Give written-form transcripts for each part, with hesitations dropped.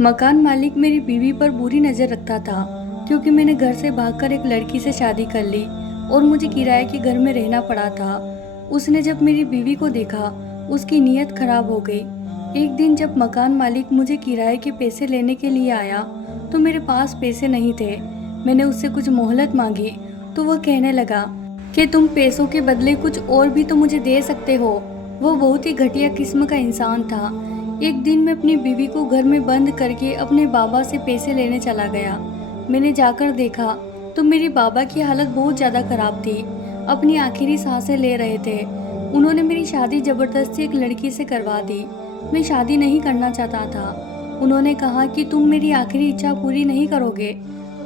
मकान मालिक मेरी बीवी पर बुरी नज़र रखता था क्योंकि मैंने घर से भागकर एक लड़की से शादी कर ली और मुझे किराए के घर में रहना पड़ा था। उसने जब मेरी बीवी को देखा, उसकी नीयत खराब हो गई। एक दिन जब मकान मालिक मुझे किराए के पैसे लेने के लिए आया तो मेरे पास पैसे नहीं थे। मैंने उससे कुछ मोहलत मांगी तो वह कहने लगा कि तुम पैसों के बदले कुछ और भी तो मुझे दे सकते हो। वह बहुत ही घटिया किस्म का इंसान था। एक दिन मैं अपनी बीवी को घर में बंद करके अपने बाबा से पैसे लेने चला गया। मैंने जाकर देखा तो मेरी बाबा की हालत बहुत ज़्यादा ख़राब थी, अपनी आखिरी सांसें ले रहे थे। उन्होंने मेरी शादी ज़बरदस्ती एक लड़की से करवा दी। मैं शादी नहीं करना चाहता था। उन्होंने कहा कि तुम मेरी आखिरी इच्छा पूरी नहीं करोगे।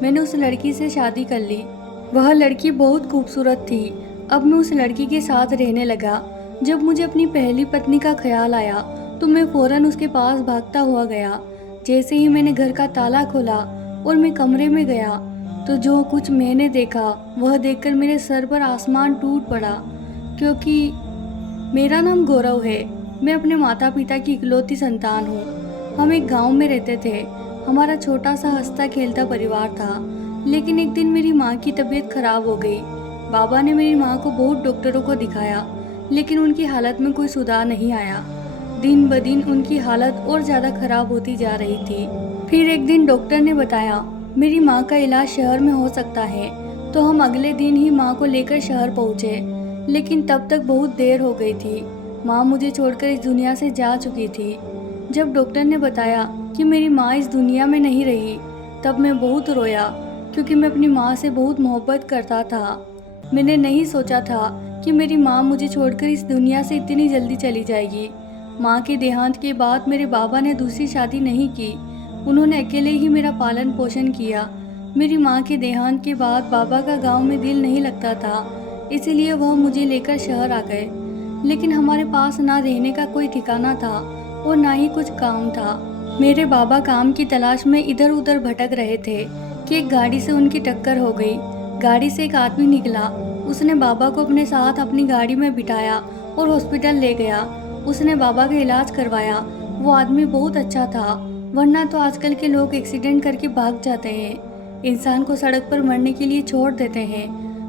मैंने उस लड़की से शादी कर ली। वह लड़की बहुत खूबसूरत थी। अब मैं उस लड़की के साथ रहने लगा। जब मुझे अपनी पहली पत्नी का ख्याल आया तो मैं फौरन उसके पास भागता हुआ गया। जैसे ही मैंने घर का ताला खोला और मैं कमरे में गया तो जो कुछ मैंने देखा वह देखकर मेरे सर पर आसमान टूट पड़ा। क्योंकि मेरा नाम गौरव है, मैं अपने माता पिता की इकलौती संतान हूँ। हम एक गांव में रहते थे। हमारा छोटा सा हंसता खेलता परिवार था। लेकिन एक दिन मेरी माँ की तबीयत खराब हो गई। बाबा ने मेरी माँ को बहुत डॉक्टरों को दिखाया, लेकिन उनकी हालत में कोई सुधार नहीं आया। दिन ब दिन उनकी हालत और ज़्यादा खराब होती जा रही थी। फिर एक दिन डॉक्टर ने बताया मेरी माँ का इलाज शहर में हो सकता है। तो हम अगले दिन ही माँ को लेकर शहर पहुँचे, लेकिन तब तक बहुत देर हो गई थी। माँ मुझे छोड़कर इस दुनिया से जा चुकी थी। जब डॉक्टर ने बताया कि मेरी माँ इस दुनिया में नहीं रही, तब मैं बहुत रोया क्योंकि मैं अपनी माँ से बहुत मोहब्बत करता था। मैंने नहीं सोचा था कि मेरी माँ मुझे छोड़कर इस दुनिया से इतनी जल्दी चली जाएगी। माँ के देहांत के बाद मेरे बाबा ने दूसरी शादी नहीं की। उन्होंने अकेले ही मेरा पालन पोषण किया। मेरी माँ के देहांत के बाद बाबा का गांव में दिल नहीं लगता था, इसीलिए वह मुझे लेकर शहर आ गए। लेकिन हमारे पास ना रहने का कोई ठिकाना था और ना ही कुछ काम था। मेरे बाबा काम की तलाश में इधर उधर भटक रहे थे कि एक गाड़ी से उनकी टक्कर हो गई। गाड़ी से एक आदमी निकला। उसने बाबा को अपने साथ अपनी गाड़ी में बिठाया और हॉस्पिटल ले गया। उसने बाबा का इलाज करवाया। वो आदमी बहुत अच्छा था, वरना तो आजकल के लोग एक्सीडेंट करके भाग जाते हैं, इंसान को सड़क पर मरने के लिए छोड़ देते हैं।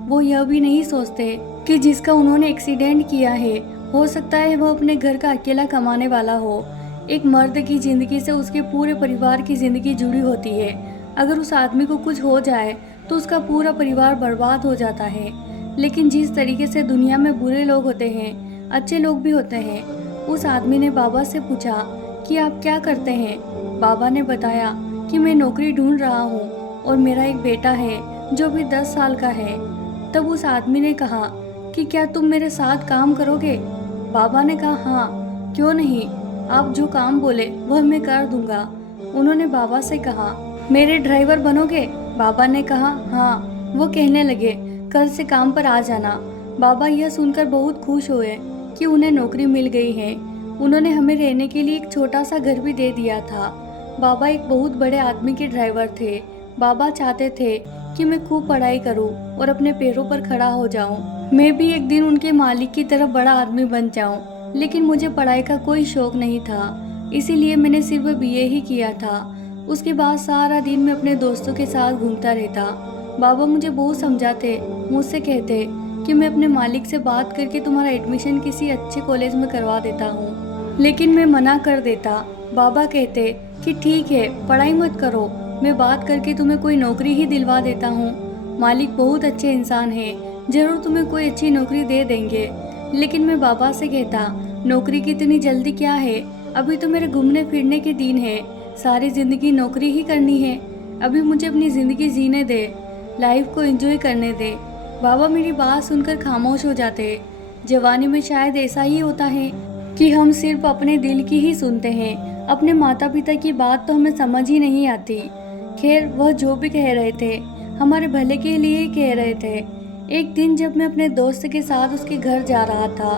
वो यह भी नहीं सोचते कि जिसका उन्होंने एक्सीडेंट किया है हो सकता है वो अपने घर का अकेला कमाने वाला हो। एक मर्द की ज़िंदगी से उसके पूरे परिवार की ज़िंदगी जुड़ी होती है। अगर उस आदमी को कुछ हो जाए तो उसका पूरा परिवार बर्बाद हो जाता है। लेकिन जिस तरीके से दुनिया में बुरे लोग होते हैं, अच्छे लोग भी होते हैं। उस आदमी ने बाबा से पूछा कि आप क्या करते हैं। बाबा ने बताया कि मैं नौकरी ढूंढ रहा हूँ और मेरा एक बेटा है जो भी 10 साल का है। तब उस आदमी ने कहा कि क्या तुम मेरे साथ काम करोगे। बाबा ने कहा हाँ, क्यों नहीं, आप जो काम बोले वह मैं कर दूंगा। उन्होंने बाबा से कहा मेरे ड्राइवर बनोगे। बाबा ने कहा हाँ। वो कहने लगे कल से काम पर आ जाना। बाबा यह सुनकर बहुत खुश हुए कि उन्हें नौकरी मिल गई है। उन्होंने हमें रहने के लिए एक छोटा सा घर भी दे दिया था। बाबा एक बहुत बड़े आदमी के ड्राइवर थे। बाबा चाहते थे कि मैं खूब पढ़ाई करूं और अपने पैरों पर खड़ा हो जाऊं। मैं भी एक दिन उनके मालिक की तरह बड़ा आदमी बन जाऊं। लेकिन मुझे पढ़ाई का कोई शौक नहीं था, इसीलिए मैंने सिर्फ बीए ही किया था। उसके बाद सारा दिन मैं अपने दोस्तों के साथ घूमता रहता। बाबा मुझे बहुत समझाते, मुझसे कहते कि मैं अपने मालिक से बात करके तुम्हारा एडमिशन किसी अच्छे कॉलेज में करवा देता हूँ, लेकिन मैं मना कर देता। बाबा कहते कि ठीक है, पढ़ाई मत करो, मैं बात करके तुम्हें कोई नौकरी ही दिलवा देता हूँ। मालिक बहुत अच्छे इंसान हैं, जरूर तुम्हें कोई अच्छी नौकरी दे देंगे। लेकिन मैं बाबा से कहता नौकरी की इतनी जल्दी क्या है, अभी तो मेरे घूमने फिरने के दिन है, सारी ज़िंदगी नौकरी ही करनी है। अभी मुझे अपनी ज़िंदगी जीने दे, लाइफ को एंजॉय करने दे। बाबा मेरी बात सुनकर खामोश हो जाते। जवानी में शायद ऐसा ही होता है कि हम सिर्फ अपने दिल की ही सुनते हैं, अपने माता पिता की बात तो हमें समझ ही नहीं आती। खैर, वह जो भी कह रहे थे हमारे भले के लिए ही कह रहे थे। एक दिन जब मैं अपने दोस्त के साथ उसके घर जा रहा था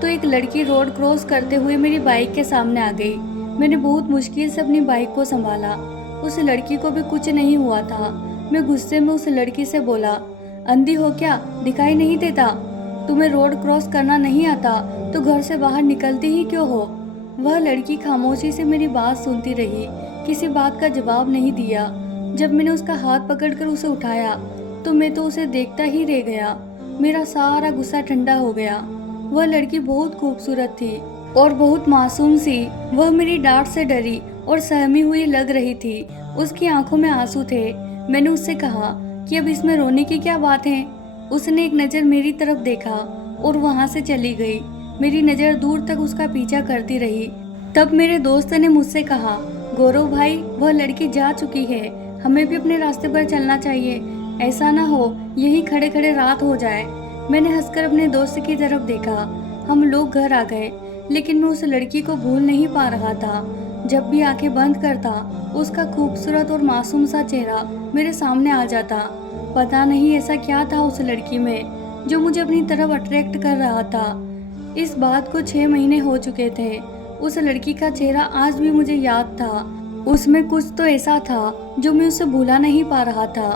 तो एक लड़की रोड क्रॉस करते हुए मेरी बाइक के सामने आ गई। मैंने बहुत मुश्किल से अपनी बाइक को संभाला। उस लड़की को भी कुछ नहीं हुआ था। मैं गुस्से में उस लड़की से बोला, अंधी हो क्या, दिखाई नहीं देता? तुम्हें रोड क्रॉस करना नहीं आता तो घर से बाहर निकलती ही क्यों हो? वह लड़की खामोशी से मेरी बात सुनती रही। किसी बात का जवाब नहीं दिया। जब मैंने उसका हाथ पकड़कर उसे उठाया तो मैं तो उसे देखता ही रह गया। मेरा सारा गुस्सा ठंडा हो गया। वह लड़की बहुत खूबसूरत थी और बहुत मासूम सी। वह मेरी डांट से डरी और सहमी हुई लग रही थी। उसकी आंखों में आंसू थे। मैंने उससे कहा कि अब इसमें रोने की क्या बात है। उसने एक नज़र मेरी तरफ देखा और वहां से चली गई। मेरी नज़र दूर तक उसका पीछा करती रही। तब मेरे दोस्त ने मुझसे कहा, गौरव भाई, वह लड़की जा चुकी है, हमें भी अपने रास्ते पर चलना चाहिए। ऐसा ना हो यहीं खड़े खड़े रात हो जाए। मैंने हंसकर अपने दोस्त की तरफ देखा। हम लोग घर आ गए, लेकिन मैं उस लड़की को भूल नहीं पा रहा था। जब भी आंखें बंद करता उसका खूबसूरत और मासूम सा चेहरा मेरे सामने आ जाता। पता नहीं ऐसा क्या था उस लड़की में जो मुझे अपनी तरफ अट्रैक्ट कर रहा था। इस बात को 6 महीने हो चुके थे। उस लड़की का चेहरा आज भी मुझे याद था। उसमें कुछ तो ऐसा था जो मैं उसे भूला नहीं पा रहा था।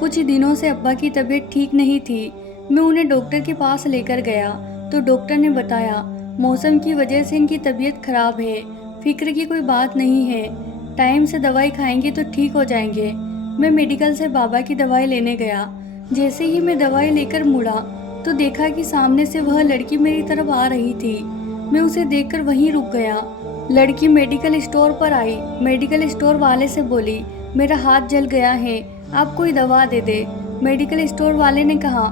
कुछ दिनों से अब्बा की तबीयत ठीक नहीं थी। मैं उन्हें डॉक्टर के पास लेकर गया तो डॉक्टर ने बताया, मौसम की वजह से इनकी तबीयत खराब है, फिक्र की कोई बात नहीं है, टाइम से दवाई खाएंगे तो ठीक हो जाएंगे। मैं मेडिकल से बाबा की दवाई लेने गया। जैसे ही मैं दवाई लेकर मुड़ा तो देखा कि सामने से वह लड़की मेरी तरफ आ रही थी। मैं उसे देखकर वहीं रुक गया। लड़की मेडिकल स्टोर पर आई। मेडिकल स्टोर वाले से बोली, मेरा हाथ जल गया है, आप कोई दवा दे दे। मेडिकल स्टोर वाले ने कहा,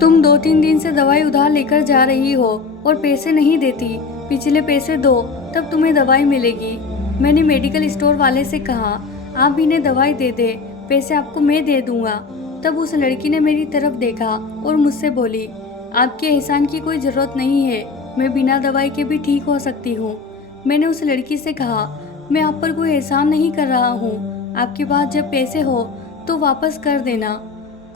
तुम 2-3 दिन से दवाई उधार लेकर जा रही हो और पैसे नहीं देती, पिछले पैसे दो तब तुम्हें दवाई मिलेगी। मैंने मेडिकल स्टोर वाले से कहा, आप इन्हें दवाई दे दे, पैसे आपको मैं दे दूंगा। तब उस लड़की ने मेरी तरफ देखा और मुझसे बोली, आपके एहसान की कोई ज़रूरत नहीं है, मैं बिना दवाई के भी ठीक हो सकती हूँ। मैंने उस लड़की से कहा, मैं आप पर कोई एहसान नहीं कर रहा हूँ, आपके पास जब पैसे हो तो वापस कर देना।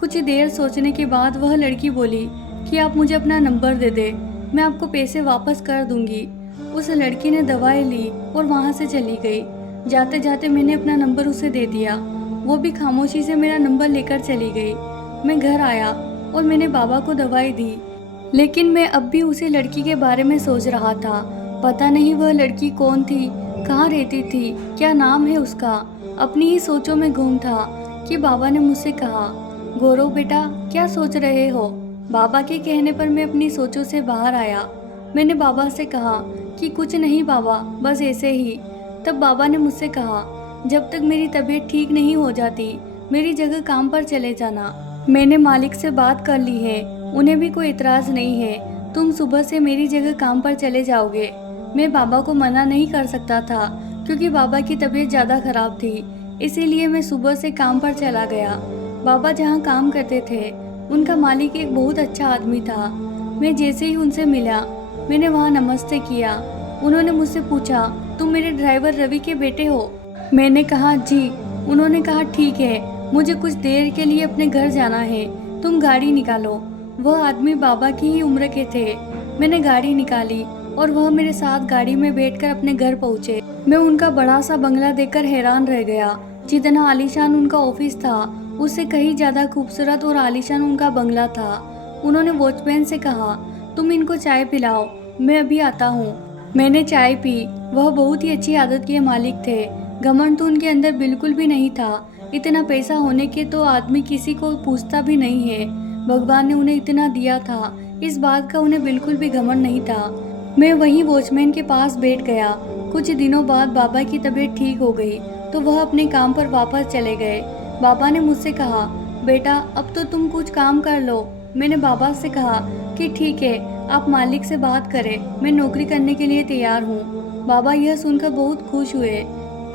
कुछ देर सोचने के बाद वह लड़की बोली कि आप मुझे अपना नंबर दे दे, मैं आपको पैसे वापस कर दूंगी। उस लड़की ने दवाई ली और वहाँ से चली गई। जाते जाते मैंने अपना नंबर उसे दे दिया। वो भी खामोशी से मेरा नंबर लेकर चली गई। मैं घर आया और मैंने बाबा को दवाई दी, लेकिन मैं अब भी उसी लड़की के बारे में सोच रहा था। पता नहीं वह लड़की कौन थी, कहाँ रहती थी, क्या नाम है उसका। अपनी ही सोचों में गुम था कि बाबा ने मुझसे कहा, गौरव बेटा क्या सोच रहे हो। बाबा के कहने पर मैं अपनी सोचों से बाहर आया। मैंने बाबा से कहा कि कुछ नहीं बाबा, बस ऐसे ही। तब बाबा ने मुझसे कहा, जब तक मेरी तबीयत ठीक नहीं हो जाती मेरी जगह काम पर चले जाना। मैंने मालिक से बात कर ली है, उन्हें भी कोई इतराज़ नहीं है, तुम सुबह से मेरी जगह काम पर चले जाओगे। मैं बाबा को मना नहीं कर सकता था क्योंकि बाबा की तबीयत ज़्यादा ख़राब थी, इसीलिए मैं सुबह से काम पर चला गया। बाबा जहाँ काम करते थे उनका मालिक एक बहुत अच्छा आदमी था। मैं जैसे ही उनसे मिला मैंने वहाँ नमस्ते किया। उन्होंने मुझसे पूछा, तुम मेरे ड्राइवर रवि के बेटे हो। मैंने कहा जी। उन्होंने कहा ठीक है, मुझे कुछ देर के लिए अपने घर जाना है, तुम गाड़ी निकालो। वह आदमी बाबा की ही उम्र के थे। मैंने गाड़ी निकाली और वह मेरे साथ गाड़ी में बैठकर अपने घर पहुँचे। मैं उनका बड़ा सा बंगला देखकर हैरान रह गया। जितना आलीशान उनका ऑफिस था उससे कहीं ज़्यादा खूबसूरत और आलीशान उनका बंगला था। उन्होंने वॉचमैन से कहा, तुम इनको चाय पिलाओ, मैं अभी आता हूँ। मैंने चाय पी। वह बहुत ही अच्छी आदत के मालिक थे। घमंड तो उनके अंदर बिल्कुल भी नहीं था। इतना पैसा होने के तो आदमी किसी को पूछता भी नहीं है। भगवान ने उन्हें इतना दिया था, इस बात का उन्हें बिल्कुल भी घमंड नहीं था। मैं वहीं वॉचमैन के पास बैठ गया। कुछ दिनों बाद बाबा की तबीयत ठीक हो गई तो वह अपने काम पर वापस चले गए। बाबा ने मुझसे कहा, बेटा अब तो तुम कुछ काम कर लो। मैंने बाबा से कहा कि ठीक है, आप मालिक से बात करें, मैं नौकरी करने के लिए तैयार हूँ। बाबा यह सुनकर बहुत खुश हुए।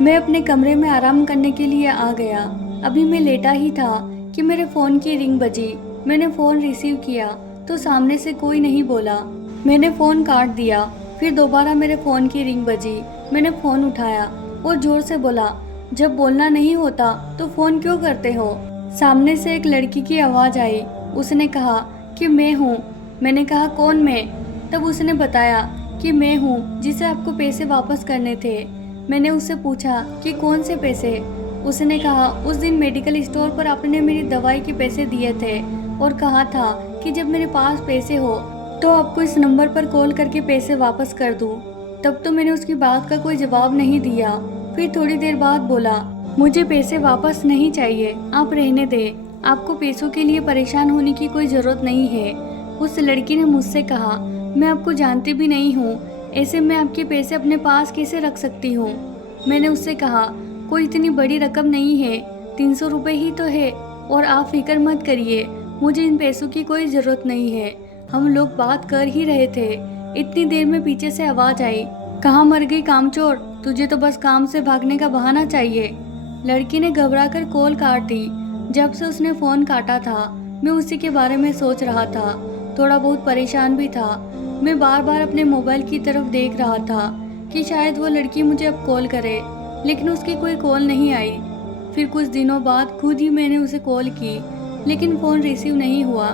मैं अपने कमरे में आराम करने के लिए आ गया। अभी मैं लेटा ही था कि मेरे फ़ोन की रिंग बजी। मैंने फ़ोन रिसीव किया तो सामने से कोई नहीं बोला। मैंने फ़ोन काट दिया। फिर दोबारा मेरे फ़ोन की रिंग बजी। मैंने फ़ोन उठाया और ज़ोर से बोला, जब बोलना नहीं होता तो फ़ोन क्यों करते हो। सामने से एक लड़की की आवाज़ आई। उसने कहा कि मैं हूँ। मैंने कहा, कौन मैं। तब उसने बताया कि मैं हूँ जिसे आपको पैसे वापस करने थे। मैंने उससे पूछा कि कौन से पैसे। उसने कहा, उस दिन मेडिकल स्टोर पर आपने मेरी दवाई के पैसे दिए थे और कहा था कि जब मेरे पास पैसे हो तो आपको इस नंबर पर कॉल करके पैसे वापस कर दूँ। तब तो मैंने उसकी बात का कोई जवाब नहीं दिया। फिर थोड़ी देर बाद बोला, मुझे पैसे वापस नहीं चाहिए, आप रहने दें, आपको पैसों के लिए परेशान होने की कोई ज़रूरत नहीं है। उस लड़की ने मुझसे कहा, मैं आपको जानती भी नहीं हूँ, ऐसे में आपके पैसे अपने पास कैसे रख सकती हूँ। मैंने उससे कहा, कोई इतनी बड़ी रकम नहीं है, 300 रुपये ही तो है, और आप फिक्र मत करिए, मुझे इन पैसों की कोई ज़रूरत नहीं है। हम लोग बात कर ही रहे थे, इतनी देर में पीछे से आवाज़ आई, कहाँ मर गई कामचोर, तुझे तो बस काम से भागने का बहाना चाहिए। लड़की ने घबराकर कॉल काट दी। जब से उसने फ़ोन काटा था मैं उसी के बारे में सोच रहा था, थोड़ा बहुत परेशान भी था। मैं बार बार अपने मोबाइल की तरफ देख रहा था कि शायद वो लड़की मुझे अब कॉल करे, लेकिन उसकी कोई कॉल नहीं आई। फिर कुछ दिनों बाद खुद ही मैंने उसे कॉल की, लेकिन फ़ोन रिसीव नहीं हुआ।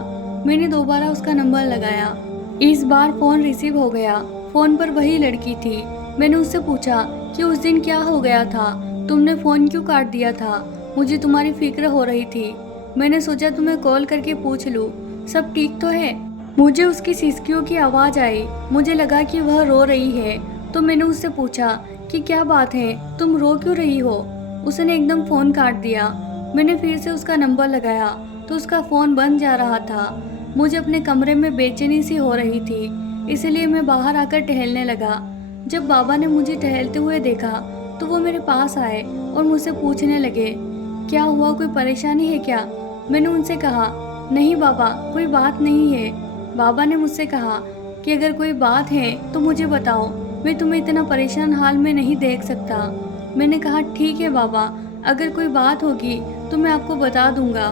मैंने दोबारा उसका नंबर लगाया, इस बार फ़ोन रिसीव हो गया। फ़ोन पर वही लड़की थी। मैंने उससे पूछा कि उस दिन क्या हो गया था, तुमने फ़ोन क्यों काट दिया था, मुझे तुम्हारी फिक्र हो रही थी। मैंने सोचा तुम्हें कॉल करके पूछ लूँ, सब ठीक तो है। मुझे उसकी सिसकियों की आवाज़ आई, मुझे लगा कि वह रो रही है, तो मैंने उससे पूछा कि क्या बात है, तुम रो क्यों रही हो। उसने एकदम फ़ोन काट दिया। मैंने फिर से उसका नंबर लगाया तो उसका फ़ोन बंद जा रहा था। मुझे अपने कमरे में बेचैनी सी हो रही थी, इसलिए मैं बाहर आकर टहलने लगा। जब बाबा ने मुझे टहलते हुए देखा तो वो मेरे पास आए और मुझसे पूछने लगे, क्या हुआ, कोई परेशानी है क्या। मैंने उनसे कहा, नहीं बाबा, कोई बात नहीं है। बाबा ने मुझसे कहा कि अगर कोई बात है तो मुझे बताओ, मैं तुम्हें इतना परेशान हाल में नहीं देख सकता। मैंने कहा, ठीक है बाबा, अगर कोई बात होगी तो मैं आपको बता दूंगा।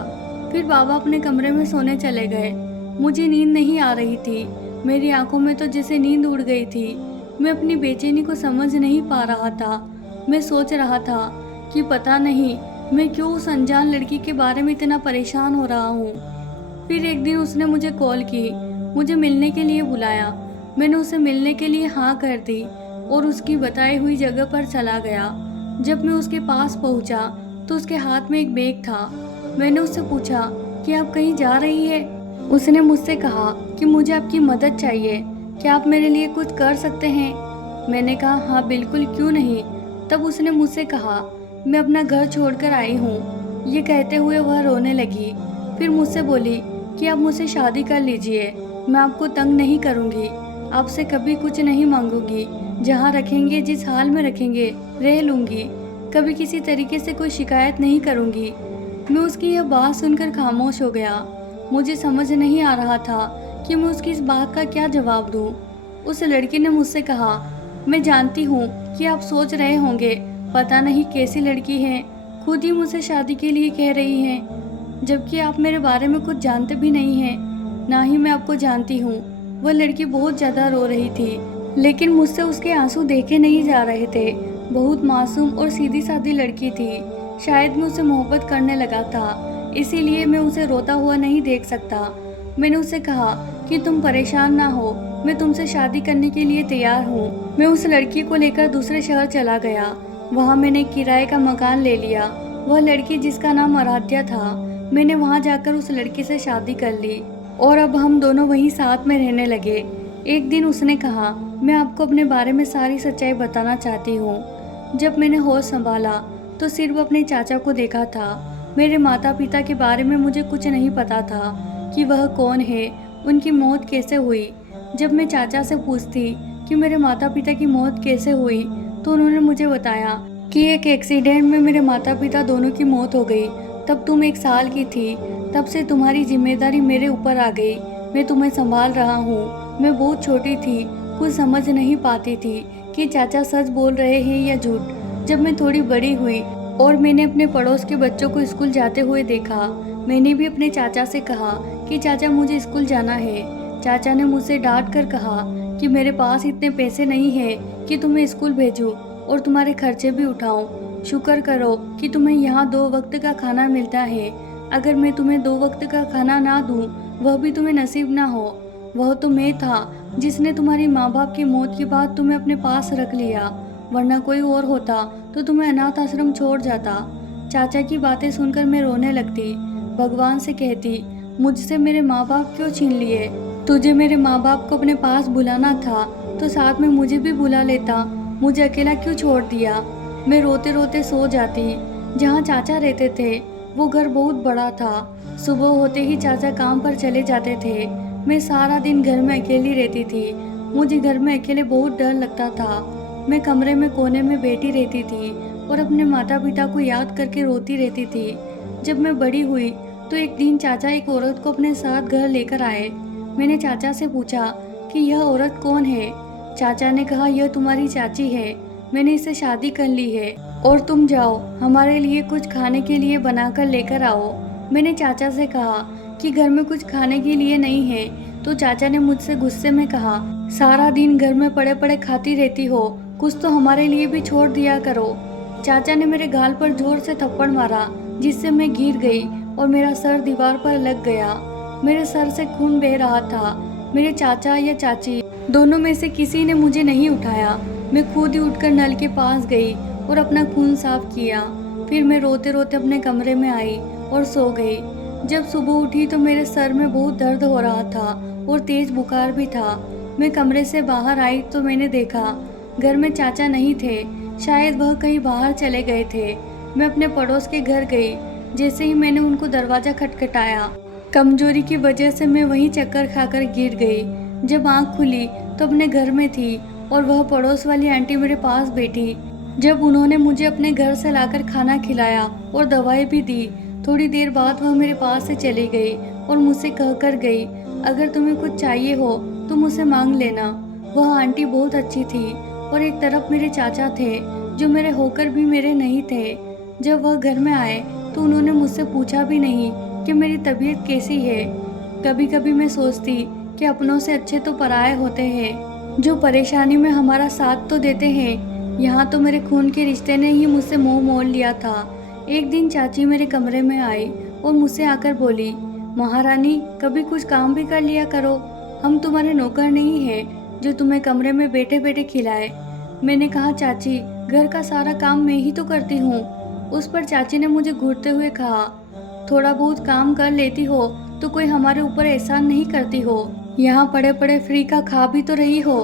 फिर बाबा अपने कमरे में सोने चले गए। मुझे नींद नहीं आ रही थी, मेरी आंखों में तो जैसे नींद उड़ गई थी। मैं अपनी बेचैनी को समझ नहीं पा रहा था। मैं सोच रहा था कि पता नहीं मैं क्यों उस अनजान लड़की के बारे में इतना परेशान हो रहा हूँ। फिर एक दिन उसने मुझे कॉल की, मुझे मिलने के लिए बुलाया। मैंने उसे मिलने के लिए हाँ कर दी और उसकी बताई हुई जगह पर चला गया। जब मैं उसके पास पहुँचा तो उसके हाथ में एक बैग था। मैंने उससे पूछा कि आप कहीं जा रही है। उसने मुझसे कहा कि मुझे आपकी मदद चाहिए, क्या आप मेरे लिए कुछ कर सकते हैं। मैंने कहा, हाँ बिल्कुल, क्यों नहीं। तब उसने मुझसे कहा, मैं अपना घर छोड़कर आई हूँ। ये कहते हुए वह रोने लगी। फिर मुझसे बोली कि आप मुझसे शादी कर लीजिए, मैं आपको तंग नहीं करूँगी, आपसे कभी कुछ नहीं मांगूंगी, जहाँ रखेंगे जिस हाल में रखेंगे रह लूँगी, कभी किसी तरीके से कोई शिकायत नहीं करूँगी। मैं उसकी यह बात सुनकर खामोश हो गया। मुझे समझ नहीं आ रहा था कि मैं उसकी इस बात का क्या जवाब दूँ। उस लड़की ने मुझसे कहा, मैं जानती हूँ कि आप सोच रहे होंगे, पता नहीं कैसी लड़की है, खुद ही मुझसे शादी के लिए कह रही हैं, जबकि आप मेरे बारे में कुछ जानते भी नहीं हैं, ना ही मैं आपको जानती हूँ। वह लड़की बहुत ज़्यादा रो रही थी, लेकिन मुझसे उसके आंसू देखे नहीं जा रहे थे। बहुत मासूम और सीधी सादी लड़की थी। शायद मैं उसे मोहब्बत करने लगा था, इसीलिए मैं उसे रोता हुआ नहीं देख सकता। मैंने उससे कहा कि तुम परेशान ना हो, मैं तुमसे शादी करने के लिए तैयार हूँ। मैं उस लड़की को लेकर दूसरे शहर चला गया। वहाँ मैंने किराए का मकान ले लिया। वह लड़की जिसका नाम आराध्या था, मैंने वहाँ जाकर उस लड़की से शादी कर ली और अब हम दोनों वहीं साथ में रहने लगे। एक दिन उसने कहा, मैं आपको अपने बारे में सारी सच्चाई बताना चाहती हूँ। जब मैंने होश संभाला तो सिर्फ अपने चाचा को देखा था। मेरे माता पिता के बारे में मुझे कुछ नहीं पता था कि वह कौन है, उनकी मौत कैसे हुई। जब मैं चाचा से पूछती कि मेरे माता पिता की मौत कैसे हुई तो उन्होंने मुझे बताया कि एक एक्सीडेंट में मेरे माता पिता दोनों की मौत हो गई। तब तुम 1 साल की थी, तब से तुम्हारी जिम्मेदारी मेरे ऊपर आ गई। मैं तुम्हें संभाल रहा हूँ। मैं बहुत छोटी थी, कुछ समझ नहीं पाती थी कि चाचा सच बोल रहे हैं या झूठ। जब मैं थोड़ी बड़ी हुई और मैंने अपने पड़ोस के बच्चों को स्कूल जाते हुए देखा, मैंने भी अपने चाचा से कहा कि चाचा मुझे स्कूल जाना है। चाचा ने मुझसे डांट कर कहा कि मेरे पास इतने पैसे नहीं हैं कि तुम्हें स्कूल भेजूं और तुम्हारे खर्चे भी उठाऊं। शुक्र करो कि तुम्हें यहाँ 2 वक्त का खाना मिलता है। अगर मैं तुम्हें 2 वक्त का खाना ना दूं, वह भी तुम्हें नसीब ना हो। वह तो मैं था जिसने तुम्हारी माँ बाप की मौत के बाद तुम्हें अपने पास रख लिया, वरना कोई और होता तो तुम्हें अनाथ आश्रम छोड़ जाता। चाचा की बातें सुनकर मैं रोने लगती, भगवान से कहती, मुझसे मेरे माँ बाप क्यों छीन लिए। तुझे मेरे माँ बाप को अपने पास बुलाना था तो साथ में मुझे भी बुला लेता, मुझे अकेला क्यों छोड़ दिया। मैं रोते रोते सो जाती। जहाँ चाचा रहते थे वो घर बहुत बड़ा था। सुबह होते ही चाचा काम पर चले जाते थे। मैं सारा दिन घर में अकेली रहती थी। मुझे घर में अकेले बहुत डर लगता था। मैं कमरे में कोने में बैठी रहती थी और अपने माता पिता को याद करके रोती रहती थी। जब मैं बड़ी हुई तो एक दिन चाचा एक औरत को अपने साथ घर लेकर आए। मैंने चाचा से पूछा कि यह औरत कौन है। चाचा ने कहा, यह तुम्हारी चाची है, मैंने इससे शादी कर ली है और तुम जाओ हमारे लिए कुछ खाने के लिए बनाकर लेकर आओ। मैंने चाचा से कहा कि घर में कुछ खाने के लिए नहीं है। तो चाचा ने मुझसे गुस्से में कहा, सारा दिन घर में पड़े पड़े खाती रहती हो, कुछ तो हमारे लिए भी छोड़ दिया करो। चाचा ने मेरे गाल पर जोर से थप्पड़ मारा जिससे मैं गिर गई और मेरा सर दीवार पर लग गया। मेरे सर से खून बह रहा था। मेरे चाचा या चाची दोनों में से किसी ने मुझे नहीं उठाया। मैं खुद ही उठकर नल के पास गई और अपना खून साफ किया। फिर मैं रोते रोते अपने कमरे में आई और सो गई। जब सुबह उठी तो मेरे सर में बहुत दर्द हो रहा था और तेज बुखार भी था। मैं कमरे से बाहर आई तो मैंने देखा घर में चाचा नहीं थे, शायद वह कहीं बाहर चले गए थे। मैं अपने पड़ोस के घर गई। जैसे ही मैंने उनको दरवाज़ा खटखटाया, कमजोरी की वजह से मैं वहीं चक्कर खाकर गिर गई। जब आंख खुली तो अपने घर में थी और वह पड़ोस वाली आंटी मेरे पास बैठी। जब उन्होंने मुझे अपने घर से लाकर खाना खिलाया और दवाई भी दी, थोड़ी देर बाद वह मेरे पास से चली गई और मुझसे कहकर गई, अगर तुम्हें कुछ चाहिए हो तो मुझसे मांग लेना। वह आंटी बहुत अच्छी थी और एक तरफ मेरे चाचा थे जो मेरे होकर भी मेरे नहीं थे। जब वह घर में आए तो उन्होंने मुझसे पूछा भी नहीं कि मेरी तबीयत कैसी है। कभी कभी मैं सोचती कि अपनों से अच्छे तो पराये होते हैं, जो परेशानी में हमारा साथ तो देते हैं। यहाँ तो मेरे खून के रिश्ते ने ही मुझसे मुंह मोड़ लिया था। एक दिन चाची मेरे कमरे में आई और मुझसे आकर बोली, महारानी कभी कुछ काम भी कर लिया करो, हम तुम्हारे नौकर नहीं हैं जो तुम्हें कमरे में बैठे बैठे खिलाए। मैंने कहा, चाची घर का सारा काम मैं ही तो करती हूँ। उस पर चाची ने मुझे घूरते हुए कहा, थोड़ा बहुत काम कर लेती हो तो कोई हमारे ऊपर एहसान नहीं करती हो। यहाँ पड़े पड़े फ्री का खा भी तो रही हो।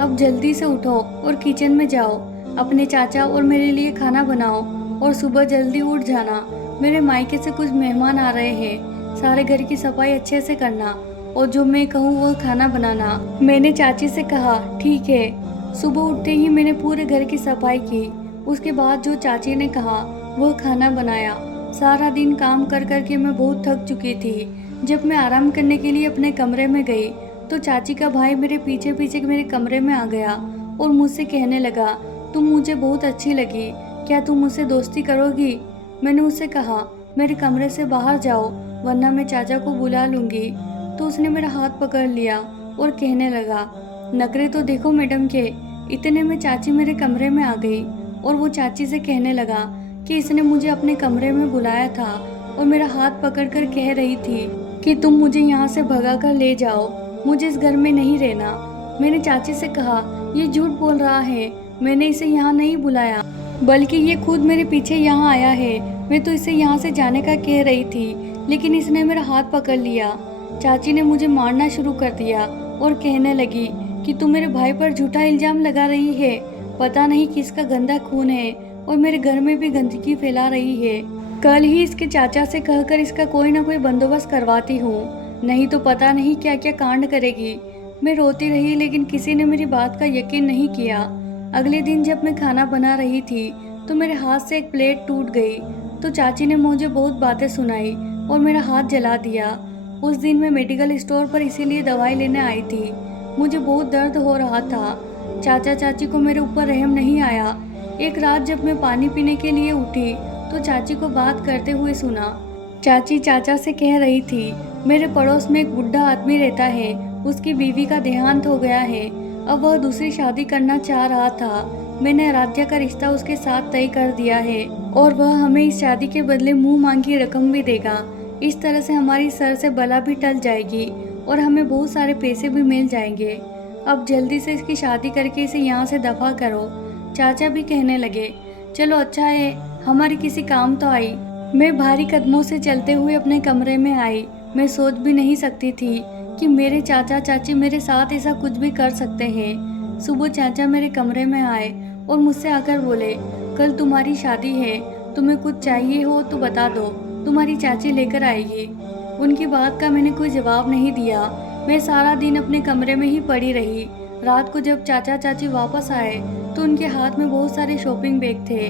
अब जल्दी से उठो और किचन में जाओ, अपने चाचा और मेरे लिए खाना बनाओ और सुबह जल्दी उठ जाना। मेरे मायके से कुछ मेहमान आ रहे हैं, सारे घर की सफाई अच्छे से करना और जो मैं कहूँ वह खाना बनाना। मैंने चाची से कहा, ठीक है। सुबह उठते ही मैंने पूरे घर की सफाई की। उसके बाद जो चाची ने कहा वह खाना बनाया। सारा दिन काम कर कर के मैं बहुत थक चुकी थी। जब मैं आराम करने के लिए अपने कमरे में गई तो चाची का भाई मेरे पीछे पीछे मेरे कमरे में आ गया और मुझसे कहने लगा, तुम मुझे बहुत अच्छी लगी, क्या तुम मुझसे दोस्ती करोगी? मैंने उससे कहा, मेरे कमरे से बाहर जाओ वरना मैं चाचा को बुला लूँगी। तो उसने मेरा हाथ पकड़ लिया और कहने लगा, नखरे तो देखो मैडम के। इतने में चाची मेरे कमरे में आ गई और वो चाची से कहने लगा कि इसने मुझे अपने कमरे में बुलाया था और मेरा हाथ पकड़कर कह रही थी कि तुम मुझे यहाँ से भगा कर ले जाओ, मुझे इस घर में नहीं रहना। मैंने चाची से कहा, ये झूठ बोल रहा है, मैंने इसे यहाँ नहीं बुलाया, बल्कि ये खुद मेरे पीछे यहाँ आया है। मैं तो इसे यहाँ से जाने का कह रही थी, लेकिन इसने मेरा हाथ पकड़ लिया। चाची ने मुझे मारना शुरू कर दिया और कहने लगी कि तू मेरे भाई पर झूठा इल्जाम लगा रही है, पता नहीं किसका गंदा खून है और मेरे घर में भी गंदगी फैला रही है। कल ही इसके चाचा से कहकर इसका कोई ना कोई बंदोबस्त करवाती हूँ, नहीं तो पता नहीं क्या क्या कांड करेगी। मैं रोती रही लेकिन किसी ने मेरी बात का यकीन नहीं किया। अगले दिन जब मैं खाना बना रही थी तो मेरे हाथ से एक प्लेट टूट गई तो चाची ने मुझे बहुत बातें सुनाई और मेरा हाथ जला दिया। उस दिन मैं मेडिकल स्टोर पर इसीलिए दवाई लेने आई थी। मुझे बहुत दर्द हो रहा था। चाचा चाची को मेरे ऊपर रहम नहीं आया। एक रात जब मैं पानी पीने के लिए उठी तो चाची को बात करते हुए सुना। चाची चाचा से कह रही थी, मेरे पड़ोस में एक बुढ़ा आदमी रहता है, उसकी बीवी का देहांत हो गया है, अब वह दूसरी शादी करना चाह रहा था। मैंने आराध्या का रिश्ता उसके साथ तय कर दिया है और वह हमें इस शादी के बदले मुंह मांगी रकम भी देगा। इस तरह से हमारी सर से बला भी टल जाएगी और हमें बहुत सारे पैसे भी मिल जाएंगे। अब जल्दी से इसकी शादी करके इसे यहाँ से दफा करो। चाचा भी कहने लगे, चलो अच्छा है, हमारी किसी काम तो आई। मैं भारी कदमों से चलते हुए अपने कमरे में आई। मैं सोच भी नहीं सकती थी कि मेरे चाचा चाची मेरे साथ ऐसा कुछ भी कर सकते हैं। सुबह चाचा मेरे कमरे में आए और मुझसे आकर बोले, कल तुम्हारी शादी है, तुम्हें कुछ चाहिए हो तो बता दो, तुम्हारी चाची लेकर आएगी। उनकी बात का मैंने कोई जवाब नहीं दिया। मैं सारा दिन अपने कमरे में ही पड़ी रही। रात को जब चाचा चाची वापस आए तो उनके हाथ में बहुत सारे शॉपिंग बैग थे।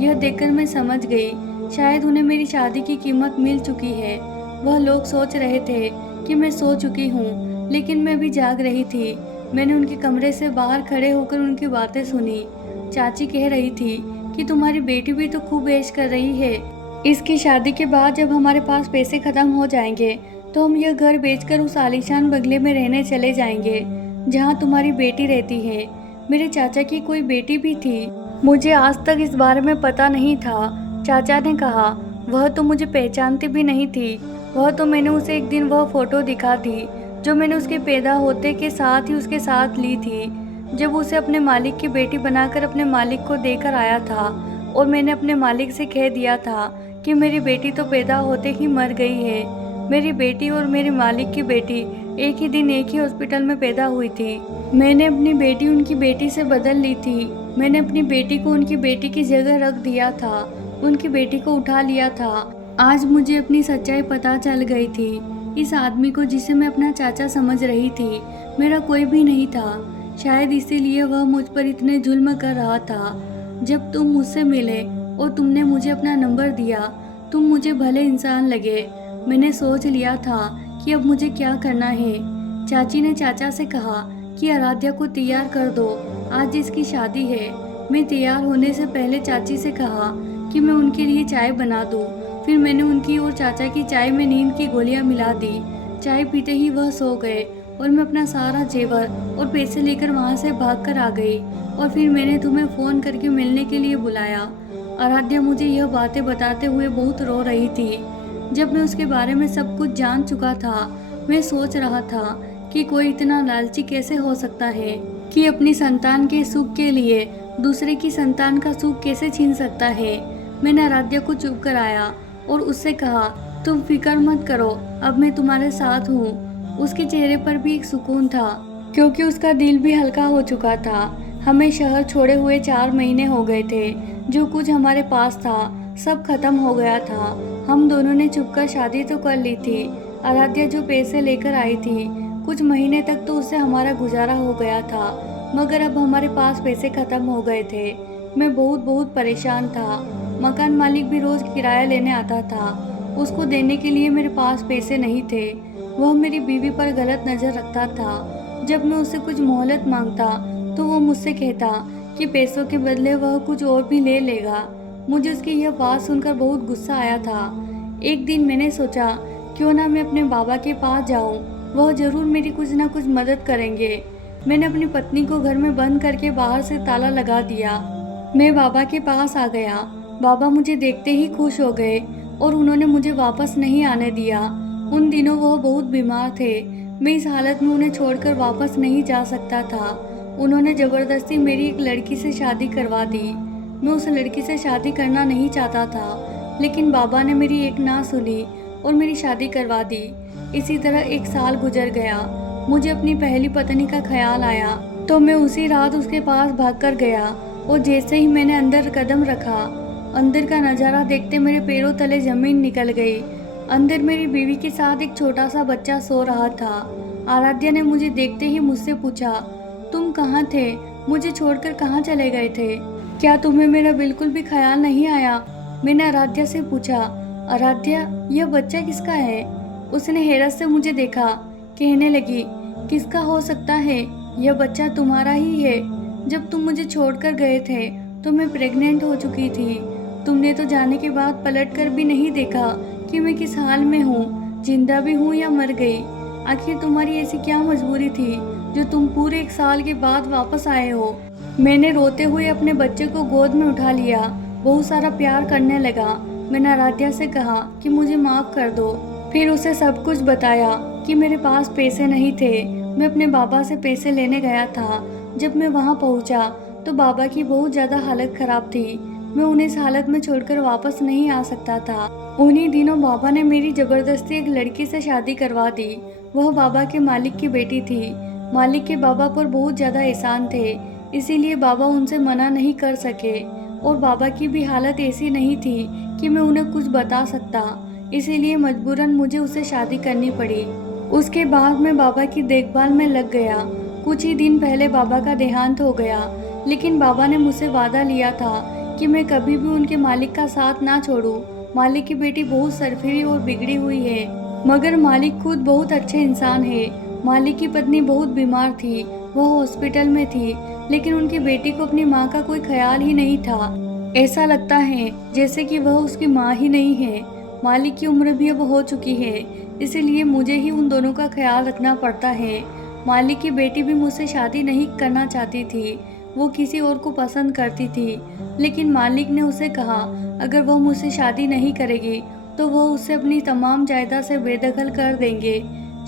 यह देखकर मैं समझ गई, शायद उन्हें मेरी शादी की कीमत मिल चुकी है। वह लोग सोच रहे थे कि मैं सो चुकी हूँ, लेकिन मैं भी जाग रही थी। मैंने उनके कमरे से बाहर खड़े होकर उनकी बातें सुनी। चाची कह रही थी कि तुम्हारी बेटी भी तो खूब ऐश कर रही है। इसकी शादी के बाद जब हमारे पास पैसे खत्म हो जाएंगे तो हम यह घर बेचकर उस आलीशान बंगले में रहने चले जाएंगे जहाँ तुम्हारी बेटी रहती है। मेरे चाचा की कोई बेटी भी थी, मुझे आज तक इस बारे में पता नहीं था। चाचा ने कहा, वह तो मुझे पहचानती भी नहीं थी। वह तो मैंने उसे एक दिन वह फोटो दिखा थी जो मैंने उसके पैदा होते के साथ ही उसके साथ ली थी, जब उसे अपने मालिक की बेटी बनाकर अपने मालिक को देकर आया था। और मैंने अपने मालिक से कह दिया था कि मेरी बेटी तो पैदा होते ही मर गई है। मेरी बेटी और मेरे मालिक की बेटी एक ही दिन एक ही हॉस्पिटल में पैदा हुई थी। मैंने अपनी बेटी उनकी बेटी से बदल ली थी। मैंने अपनी बेटी को उनकी बेटी की जगह रख दिया था, उनकी बेटी को उठा लिया था। आज मुझे अपनी सच्चाई पता चल गई थी। इस आदमी को जिसे मैं अपना चाचा समझ रही थी, मेरा कोई भी नहीं था। शायद इसीलिए वह मुझ पर इतने जुल्म कर रहा था। जब तुम मुझसे मिले और तुमने मुझे अपना नंबर दिया, तुम मुझे भले इंसान लगे। मैंने सोच लिया था कि अब मुझे क्या करना है। चाची ने चाचा से कहा कि आराध्या को तैयार कर दो, आज इसकी शादी है। मैं तैयार होने से पहले चाची से कहा कि मैं उनके लिए चाय बना दूं। फिर मैंने उनकी और चाचा की चाय में नींद की गोलियां मिला दी। चाय पीते ही वह सो गए और मैं अपना सारा जेवर और पैसे लेकर वहां से भागकर आ गई। और फिर मैंने तुम्हें फ़ोन करके मिलने के लिए बुलाया। आराध्या मुझे यह बातें बताते हुए बहुत रो रही थी। जब मैं उसके बारे में सब कुछ जान चुका था, मैं सोच रहा था कि कोई इतना लालची कैसे हो सकता है कि अपनी संतान के सुख के लिए दूसरे की संतान का सुख कैसे छीन सकता है। मैंने आराध्या को चुप कराया और उससे कहा, तुम फिक्र मत करो, अब मैं तुम्हारे साथ हूँ। उसके चेहरे पर भी एक सुकून था, क्योंकि उसका दिल भी हल्का हो चुका था। हमें शहर छोड़े हुए 4 महीने हो गए थे। जो कुछ हमारे पास था सब खत्म हो गया था। हम दोनों ने चुपकर शादी तो कर ली थी। आराध्या जो पैसे लेकर आई थी, कुछ महीने तक तो उससे हमारा गुजारा हो गया था, मगर अब हमारे पास पैसे खत्म हो गए थे। मैं बहुत परेशान था। मकान मालिक भी रोज किराया लेने आता था। उसको देने के लिए मेरे पास पैसे नहीं थे। वह मेरी बीवी पर गलत नज़र रखता था। जब मैं उससे कुछ मोहलत मांगता तो वो मुझसे कहता कि पैसों के बदले वह कुछ और भी ले लेगा। मुझे उसकी यह बात सुनकर बहुत गुस्सा आया था। एक दिन मैंने सोचा, क्यों ना मैं अपने बाबा के पास जाऊं, वह जरूर मेरी कुछ ना कुछ मदद करेंगे। मैंने अपनी पत्नी को घर में बंद करके बाहर से ताला लगा दिया। मैं बाबा के पास आ गया। बाबा मुझे देखते ही खुश हो गए और उन्होंने मुझे वापस नहीं आने दिया। उन दिनों वह बहुत बीमार थे। मैं इस हालत में उन्हें छोड़कर वापस नहीं जा सकता था। उन्होंने ज़बरदस्ती मेरी एक लड़की से शादी करवा दी। मैं उस लड़की से शादी करना नहीं चाहता था, लेकिन बाबा ने मेरी एक ना सुनी और मेरी शादी करवा दी। इसी तरह 1 साल गुजर गया। मुझे अपनी पहली पत्नी का ख्याल आया तो मैं उसी रात उसके पास भागकर गया और जैसे ही मैंने अंदर कदम रखा, अंदर का नज़ारा देखते मेरे पैरों तले ज़मीन निकल गई। अंदर मेरी बीवी के साथ एक छोटा सा बच्चा सो रहा था। आराध्या ने मुझे देखते ही मुझसे पूछा, तुम कहाँ थे? मुझे छोड़कर कहाँ चले गए थे? क्या तुम्हें मेरा बिल्कुल भी ख्याल नहीं आया? मैंने आराध्या से पूछा। आराध्या, यह बच्चा किसका है? उसने हैरत से मुझे देखा, कहने लगी, किसका हो सकता है? यह बच्चा तुम्हारा ही है। जब तुम मुझे छोड़कर गए थे तो मैं प्रेग्नेंट हो चुकी थी। तुमने तो जाने के बाद पलटकर भी नहीं देखा कि मैं किस हाल में हूँ, जिंदा भी हूँ या मर गई। आखिर तुम्हारी ऐसी क्या मजबूरी थी जो तुम पूरे 1 साल के बाद वापस आए हो? मैंने रोते हुए अपने बच्चे को गोद में उठा लिया, बहुत सारा प्यार करने लगा। मैंने आराध्या से कहा कि मुझे माफ़ कर दो। फिर उसे सब कुछ बताया कि मेरे पास पैसे नहीं थे। मैं अपने बाबा से पैसे लेने गया था। जब मैं वहाँ पहुँचा तो बाबा की बहुत ज़्यादा हालत ख़राब थी। मैं उन्हें इस हालत में छोड़कर वापस नहीं आ सकता था। उन्हीं दिनों बाबा ने मेरी ज़बरदस्ती एक लड़की से शादी करवा दी। वह बाबा के मालिक की बेटी थी। मालिक के बाबा पर बहुत ज़्यादा एहसान थे, इसीलिए बाबा उनसे मना नहीं कर सके। और बाबा की भी हालत ऐसी नहीं थी कि मैं उन्हें कुछ बता सकता, इसीलिए मजबूरन मुझे उससे शादी करनी पड़ी। उसके बाद मैं बाबा की देखभाल में लग गया। कुछ ही दिन पहले बाबा का देहांत हो गया, लेकिन बाबा ने मुझसे वादा लिया था कि मैं कभी भी उनके मालिक का साथ ना छोड़ूं। मालिक की बेटी बहुत सरफिरी और बिगड़ी हुई है, मगर मालिक खुद बहुत अच्छे इंसान है। मालिक की पत्नी बहुत बीमार थी, वह हॉस्पिटल में थी, लेकिन उनकी बेटी को अपनी माँ का कोई ख्याल ही नहीं था। ऐसा लगता है जैसे कि वह उसकी माँ ही नहीं है। मालिक की उम्र भी अब हो चुकी है, इसीलिए मुझे ही उन दोनों का ख्याल रखना पड़ता है। मालिक की बेटी भी मुझसे शादी नहीं करना चाहती थी, वो किसी और को पसंद करती थी, लेकिन मालिक ने उसे कहा अगर वह मुझसे शादी नहीं करेगी तो वह उससे अपनी तमाम जायदाद से बेदखल कर देंगे।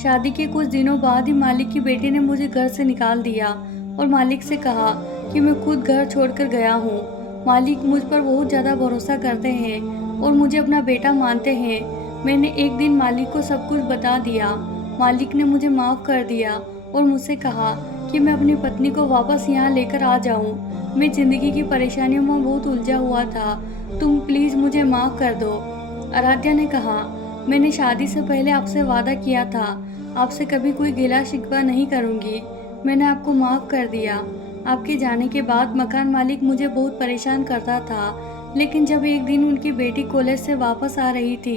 शादी के कुछ दिनों बाद ही मालिक की बेटी ने मुझे घर से निकाल दिया और मालिक से कहा कि मैं खुद घर छोड़कर गया हूँ। मालिक मुझ पर बहुत ज़्यादा भरोसा करते हैं और मुझे अपना बेटा मानते हैं। मैंने एक दिन मालिक को सब कुछ बता दिया। मालिक ने मुझे माफ़ कर दिया और मुझसे कहा कि मैं अपनी पत्नी को वापस यहाँ लेकर आ जाऊँ। मैं ज़िंदगी की परेशानियों में बहुत उलझा हुआ था, तुम प्लीज़ मुझे माफ़ कर दो। आराध्या ने कहा, मैंने शादी से पहले आपसे वादा किया था, आपसे कभी कोई गिला शिकवा नहीं करूँगी। मैंने आपको माफ़ कर दिया। आपके जाने के बाद मकान मालिक मुझे बहुत परेशान करता था, लेकिन जब एक दिन उनकी बेटी कॉलेज से वापस आ रही थी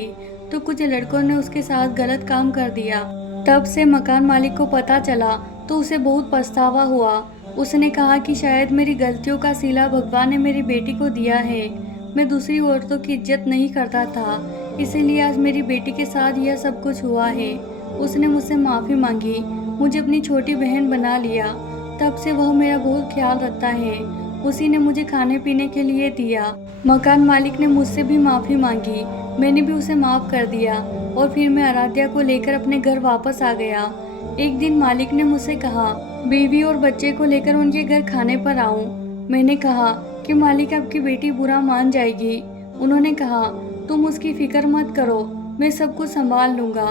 तो कुछ लड़कों ने उसके साथ गलत काम कर दिया। तब से मकान मालिक को पता चला तो उसे बहुत पछतावा हुआ। उसने कहा कि शायद मेरी गलतियों का सिला भगवान ने मेरी बेटी को दिया है। मैं दूसरी औरतों की इज्जत नहीं करता था, इसीलिए आज मेरी बेटी के साथ यह सब कुछ हुआ है। उसने मुझसे माफ़ी मांगी, मुझे अपनी छोटी बहन बना लिया। तब से वह मेरा बहुत ख्याल रखता है। उसी ने मुझे खाने पीने के लिए दिया। मकान मालिक ने मुझसे भी माफ़ी मांगी, मैंने भी उसे माफ़ कर दिया और फिर मैं आराध्या को लेकर अपने घर वापस आ गया। एक दिन मालिक ने मुझसे कहा बीवी और बच्चे को लेकर उनके घर खाने पर आऊं। मैंने कहा कि मालिक आपकी बेटी बुरा मान जाएगी। उन्होंने कहा तुम उसकी फिक्र मत करो, मैं सब कुछ संभाल लूँगा।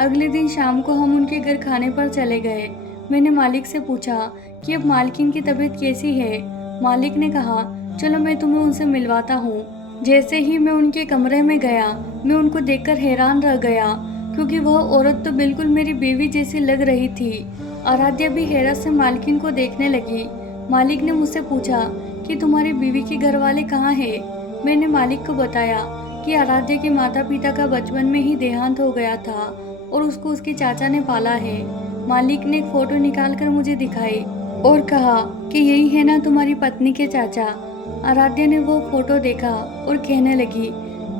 अगले दिन शाम को हम उनके घर खाने पर चले गए। मैंने मालिक से पूछा कि अब मालकिन की तबीयत कैसी है। मालिक ने कहा चलो मैं तुम्हें उनसे मिलवाता हूँ। जैसे ही मैं उनके कमरे में गया, मैं उनको देखकर हैरान रह गया, क्योंकि वह औरत तो बिल्कुल मेरी बीवी जैसी लग रही थी। आराध्या भी हैरत से मालकिन को देखने लगी। मालिक ने मुझसे पूछा कि तुम्हारी बीवी के घर वाले कहाँ हैं? मैंने मालिक को बताया कि आराध्या के माता पिता का बचपन में ही देहांत हो गया था और उसको उसके चाचा ने पाला है। मालिक ने एक फ़ोटो निकालकर मुझे दिखाई और कहा कि यही है ना तुम्हारी पत्नी के चाचा। आराध्या ने वो फ़ोटो देखा और कहने लगी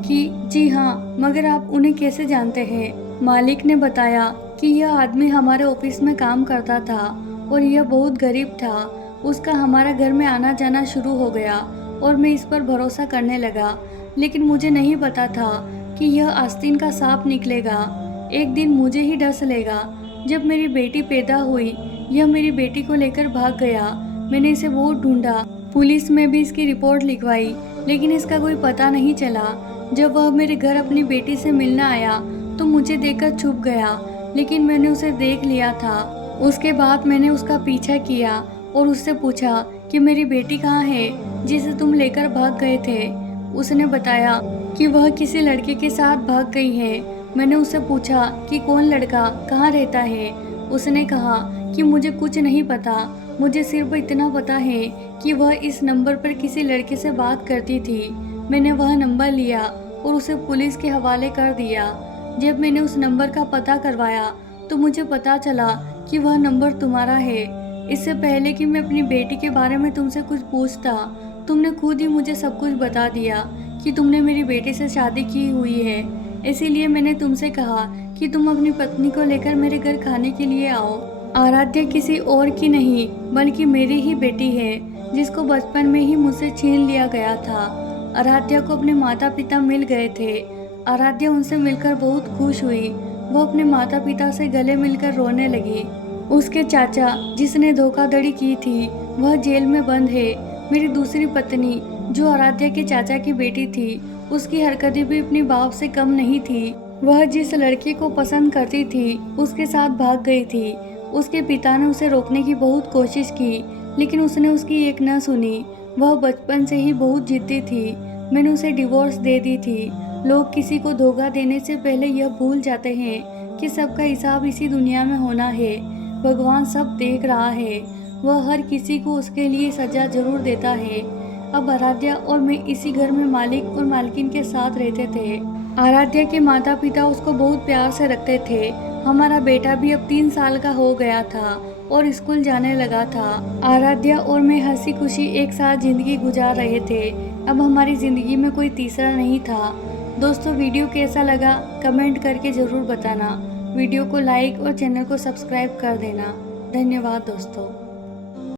कि जी हाँ, मगर आप उन्हें कैसे जानते हैं? मालिक ने बताया कि यह आदमी हमारे ऑफिस में काम करता था और यह बहुत गरीब था। उसका हमारा घर में आना जाना शुरू हो गया और मैं इस पर भरोसा करने लगा, लेकिन मुझे नहीं पता था कि यह आस्तीन का सांप निकलेगा, एक दिन मुझे ही डस लेगा। जब मेरी बेटी पैदा हुई, यह मेरी बेटी को लेकर भाग गया। मैंने इसे बहुत ढूंढा, पुलिस में भी इसकी रिपोर्ट लिखवाई, लेकिन इसका कोई पता नहीं चला। जब वह मेरे घर अपनी बेटी से मिलने आया तो मुझे देखकर छुप गया, लेकिन मैंने उसे देख लिया था। उसके बाद मैंने उसका पीछा किया और उससे पूछा कि मेरी बेटी कहाँ है जिसे तुम लेकर भाग गए थे। उसने बताया कि वह किसी लड़के के साथ भाग गई है। मैंने उससे पूछा कि कौन लड़का, कहाँ रहता है। उसने कहा कि मुझे कुछ नहीं पता, मुझे सिर्फ इतना पता है कि वह इस नंबर पर किसी लड़के से बात करती थी। मैंने वह नंबर लिया और उसे पुलिस के हवाले कर दिया। जब मैंने उस नंबर का पता करवाया तो मुझे पता चला कि वह नंबर तुम्हारा है। इससे पहले कि मैं अपनी बेटी के बारे में तुमसे कुछ पूछता, तुमने खुद ही मुझे सब कुछ बता दिया कि तुमने मेरी बेटी से शादी की हुई है। इसीलिए मैंने तुमसे कहा कि तुम अपनी पत्नी को लेकर मेरे घर खाने के लिए आओ। आराध्या किसी और की नहीं बल्कि मेरी ही बेटी है, जिसको बचपन में ही मुझसे छीन लिया गया था। आराध्या को अपने माता पिता मिल गए थे। आराध्या उनसे मिलकर बहुत खुश हुई। वो अपने माता पिता से गले मिलकर रोने लगी। उसके चाचा, जिसने धोखाधड़ी की थी, वह जेल में बंद है। मेरी दूसरी पत्नी, जो आराध्या के चाचा की बेटी थी, उसकी हरकतें भी अपने बाप से कम नहीं थी। वह जिस लड़के को पसंद करती थी उसके साथ भाग गई थी। उसके पिता ने उसे रोकने की बहुत कोशिश की, लेकिन उसने उसकी एक न सुनी। वह बचपन से ही बहुत जिद्दी थी। मैंने उसे डिवोर्स दे दी थी। लोग किसी को धोखा देने से पहले यह भूल जाते हैं कि सबका हिसाब इसी दुनिया में होना है। भगवान सब देख रहा है, वह हर किसी को उसके लिए सजा जरूर देता है। अब आराध्या और मैं इसी घर में मालिक और मालकिन के साथ रहते थे। आराध्या के माता पिता उसको बहुत प्यार से रखते थे। हमारा बेटा भी अब 3 साल का हो गया था और स्कूल जाने लगा था। आराध्या और मैं हंसी खुशी एक साथ जिंदगी गुजार रहे थे। अब हमारी जिंदगी में कोई तीसरा नहीं था। दोस्तों, वीडियो कैसा लगा कमेंट करके ज़रूर बताना। वीडियो को लाइक और चैनल को सब्सक्राइब कर देना। धन्यवाद दोस्तों।